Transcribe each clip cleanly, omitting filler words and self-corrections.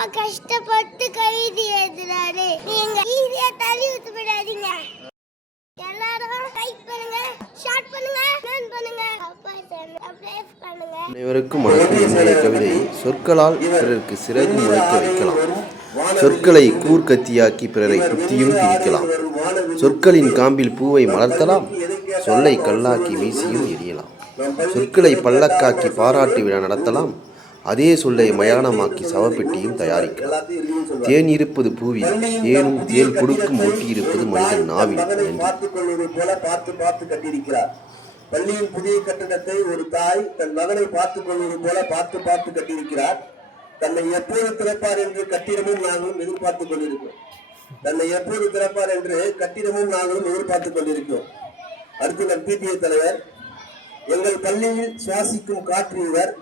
அப்பா கஷ்டப்பட்டு கவிதை எழுதுறாரு. நீங்க ஈஸியா தள்ளி விட்டு விடாதீங்க. எல்லாரும் லைக் பண்ணுங்க, ஷேர் பண்ணுங்க, கமெண்ட் பண்ணுங்க, சப்ஸ்கிரைப் பண்ணுங்க. அனைவருக்கும் வணக்கம். இன்றைய கவிதை: சொற்களால் பிறருக்கு சிறகு முளைக்க வைக்கலாம். சொற்களை கூர்க்கத்தியாக்கி பிறரை குத்தியும் பிரிக்கலாம். சொற்களின் காம்பில் பூவை மலர்த்தலாம். சொல்லை கல்லாக்கி வீசியும் எரியலாம். சொற்களை பல்லக்காக்கி பாராட்டு விழா நடத்தலாம். அதே சொல்லை மயானமாக்கி சவப்பெட்டியும் தயாரிக்கலாம். தேன் இருப்பது பூவில், தேனும் தேல் கொடுக்கும் ஒட்டி இருப்பது மனிதன் நாவில். பள்ளியின் புதிய கட்டடத்தை ஒரு தாய் தன் மகனை பார்த்துக் கொள்வது போல பார்த்து கட்டியிருக்கிறார். தன்னை எப்போது திறப்பார் என்று கட்டிடமும் நாங்களும் எதிர்பார்த்துக் கொண்டிருக்கிறோம். தன்னை எப்போது திறப்பார் என்று கட்டிடமும் நாங்களும் எதிர்பார்த்துக் கொண்டிருக்கிறோம். அடுத்து நம் PTA தலைவர்: எங்கள் பள்ளியில் சுவாசிக்கும் காற்று இவர்,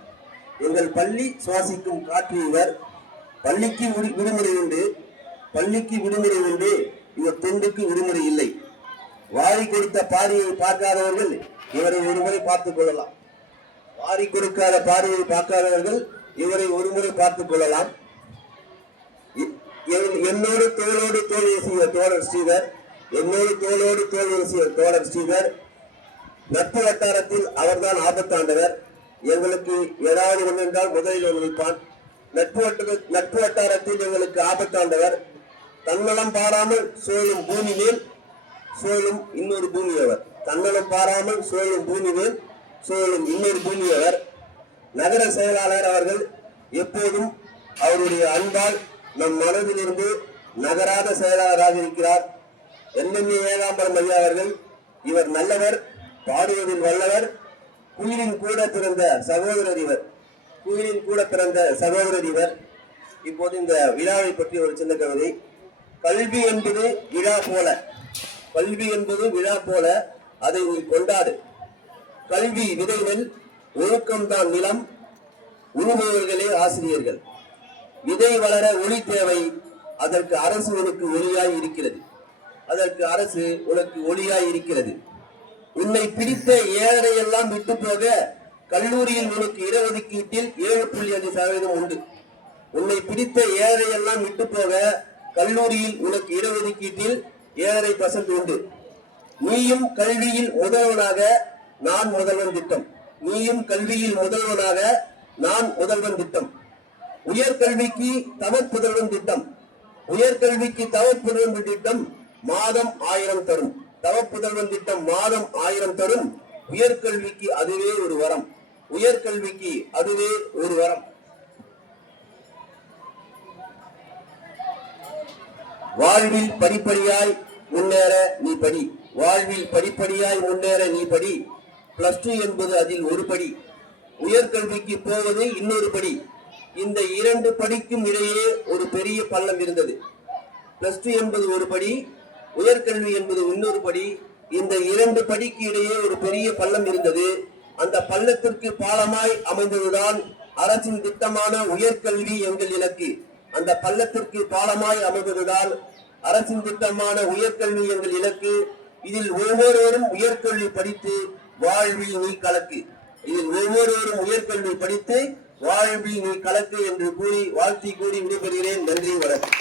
எங்கள் பள்ளி சுவாசிக்கும் காற்று இவர். பள்ளிக்கு விடுமுறை உண்டு, பள்ளிக்கு விடுமுறை உண்டு, இவர் தொண்டுக்கு விடுமுறை இல்லை. வாரி கொடுத்த பாரியை பார்க்காதவர்கள் இவரை ஒருமுறை பார்த்துக் கொள்ளலாம். வாரி கொடுக்காத பார்வையை பார்க்காதவர்கள் இவரை ஒருமுறை பார்த்துக் கொள்ளலாம். என்னோடு தோளோடு தோல் வீசிய தோழர் ஸ்ரீதர், என்னோடு தோளோடு தோல் வீசிய தோழர் ஸ்ரீதர். நட்பு வட்டாரத்தில் அவர்தான் ஆபத்தாண்டவர். எங்களுக்கு ஏதாவது ஒன்று என்றால் முதலில் நிற்பான். நட்பு வட்டாரத்தில் எங்களுக்கு ஆபத்தாண்டவர். தன்னலம் பாராமல் சோழும் பூமி மேல் சோழும் இன்னொரு பூமியவர். தன்னலம் பாராமல் சோழும் பூமி மேல் சோழும் இன்னொரு பூமியவர். நகர செயலாளர் அவர்கள் எப்போதும் அவருடைய அன்பால் நம் மனதிலிருந்து நகராத செயலாளராக இருக்கிறார். NMA ஏகாம்பரம் ஐயா அவர்கள்: இவர் நல்லவர், பாடுவதில் வல்லவர், குயிலின் கூட பிறந்த சகோதரர் இவர், குயிலின் கூட பிறந்த சகோதரர் இவர். இப்போது இந்த விழாவை பற்றி ஒரு சின்ன கவிதை. கல்வி என்பது விழா போல, கல்வி என்பது விழா போல, அதை நீ கொண்டாடு. கல்வி விதை நெல், ஒழுக்கம்தான் நிலம், உழுபவர்களே ஆசிரியர்கள். விதை வளர ஒளி தேவை, அதற்கு அரசு உனக்கு ஒளியாய் இருக்கிறது, அதற்கு அரசு உனக்கு ஒளியாய் இருக்கிறது. உன்னை பிடித்த ஏழரை எல்லாம் விட்டு போக கல்லூரியில் உனக்கு இடஒதுக்கீட்டில் 7.5% உண்டு. உன்னை பிடித்த ஏழரை எல்லாம் விட்டு போக கல்லூரியில் உனக்கு இடஒதுக்கீட்டில் 7.5% உண்டு. நீயும் கல்வியில் முதல்வனாக நான் முதல்வன் திட்டம், நீயும் கல்வியில் முதல்வனாக நான் முதல்வன் திட்டம். உயர்கல்விக்கு தவற் புதல்வன் திட்டம், உயர்கல்விக்கு தவற் புதல்வன் திட்டம் மாதம் 1000 தரும். தவப்புதல்வன் திட்டம் மாதம் 1000 தரும். உயர்கல்விக்கு அதுவே ஒரு வரம், உயர்கல்விக்கு அதுவே ஒரு வரம். வாழ்வில் படிப்படியாய் முன்னேற நீ படி, வாழ்வில் படிப்படியாய் முன்னேற நீ படி. +2 என்பது அதில் ஒரு படி, உயர்கல்விக்கு போவது இன்னொரு படி. இந்த 2 படிக்கும் இடையே ஒரு பெரிய பள்ளம் இருந்தது. +2 என்பது ஒரு படி, உயர்கல்வி என்பது இன்னொரு படி. இந்த 2 படிக்கு இடையே ஒரு பெரிய பள்ளம் இருந்தது. அந்த பள்ளத்திற்கு பாலமாய் அமைந்ததுதான் அரசின் திட்டமான உயர்கல்வி எங்கள் இலக்கு. அந்த பள்ளத்திற்கு பாலமாய் அமைந்ததுதான் அரசின் திட்டமான உயர்கல்வி எங்கள் இலக்கு. இதில் ஒவ்வொருவரும் உயர்கல்வி படித்து வாழ்வில் நீ கலக்கு, இதில் ஒவ்வொருவரும் உயர்கல்வி படித்து வாழ்வில் நீ கலக்கு என்று கூறி வாழ்த்தி கூறி விடைபெறுகிறேன். நன்றி, வணக்கம்.